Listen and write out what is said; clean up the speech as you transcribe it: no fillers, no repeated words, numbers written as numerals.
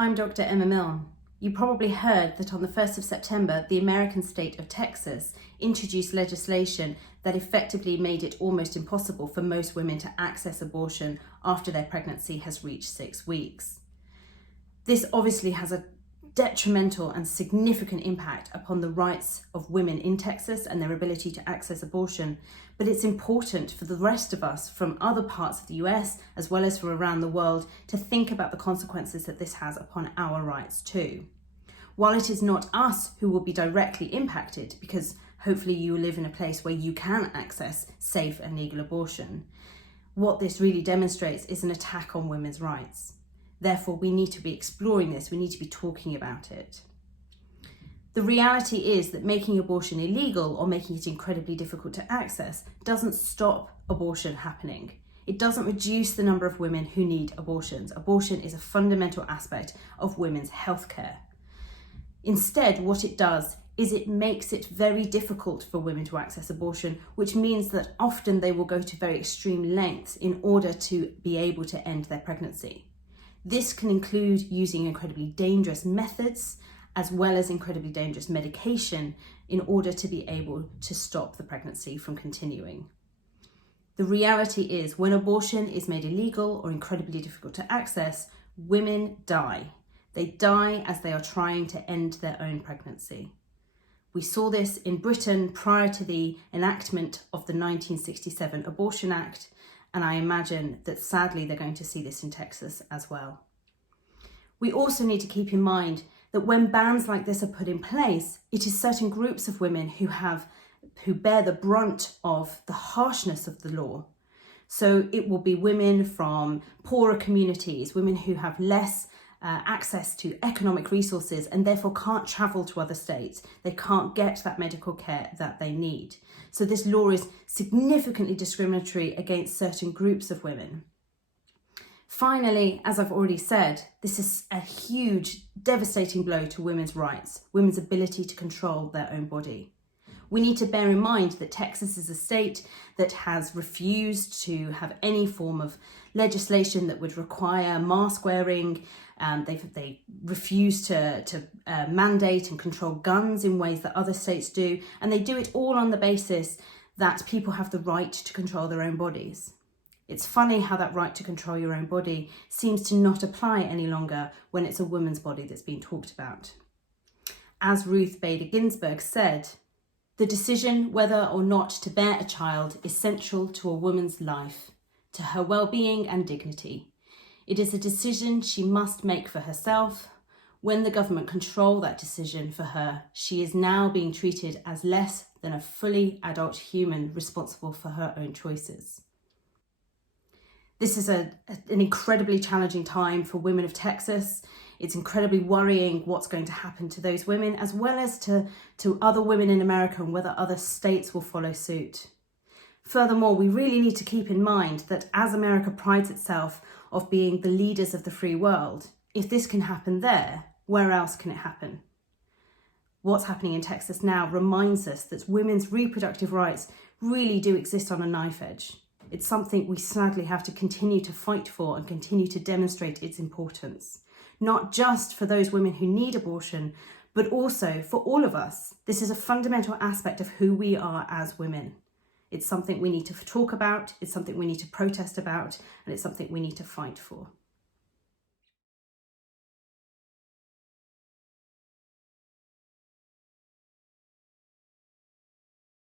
I'm Dr. Emma Milne. You probably heard that on the 1st of September, the American state of Texas introduced legislation that effectively made it almost impossible for most women to access abortion after their pregnancy has reached 6 weeks. This obviously has a detrimental and significant impact upon the rights of women in Texas and their ability to access abortion, but it's important for the rest of us from other parts of the US as well as from around the world to think about the consequences that this has upon our rights too. While it is not us who will be directly impacted, because hopefully you live in a place where you can access safe and legal abortion, what this really demonstrates is an attack on women's rights. Therefore, we need to be exploring this, we need to be talking about it. The reality is that making abortion illegal or making it incredibly difficult to access doesn't stop abortion happening. It doesn't reduce the number of women who need abortions. Abortion is a fundamental aspect of women's healthcare. Instead, what it does is it makes it very difficult for women to access abortion, which means that often they will go to very extreme lengths in order to be able to end their pregnancy. This can include using incredibly dangerous methods as well as incredibly dangerous medication in order to be able to stop the pregnancy from continuing. The reality is when abortion is made illegal or incredibly difficult to access, women die. They die as they are trying to end their own pregnancy. We saw this in Britain prior to the enactment of the 1967 Abortion Act, and I imagine that sadly they're going to see this in Texas as well. We also need to keep in mind that when bans like this are put in place, it is certain groups of women who bear the brunt of the harshness of the law. So it will be women from poorer communities, women who have less access to economic resources and therefore can't travel to other states. They can't get that medical care that they need. So this law is significantly discriminatory against certain groups of women. Finally, as I've already said, this is a huge, devastating blow to women's rights, women's ability to control their own body. We need to bear in mind that Texas is a state that has refused to have any form of legislation that would require mask wearing. They refuse to mandate and control guns in ways that other states do. And they do it all on the basis that people have the right to control their own bodies. It's funny how that right to control your own body seems to not apply any longer when it's a woman's body that's being talked about. As Ruth Bader Ginsburg said, the decision whether or not to bear a child is central to a woman's life, to her well-being and dignity. It is a decision she must make for herself. When the government control that decision for her, she is now being treated as less than a fully adult human responsible for her own choices. This is an incredibly challenging time for women of Texas. It's incredibly worrying what's going to happen to those women, as well as to other women in America and whether other states will follow suit. Furthermore, we really need to keep in mind that as America prides itself of being the leaders of the free world, if this can happen there, where else can it happen? What's happening in Texas now reminds us that women's reproductive rights really do exist on a knife edge. It's something we sadly have to continue to fight for and continue to demonstrate its importance. Not just for those women who need abortion, but also for all of us. This is a fundamental aspect of who we are as women. It's something we need to talk about, it's something we need to protest about, and it's something we need to fight for.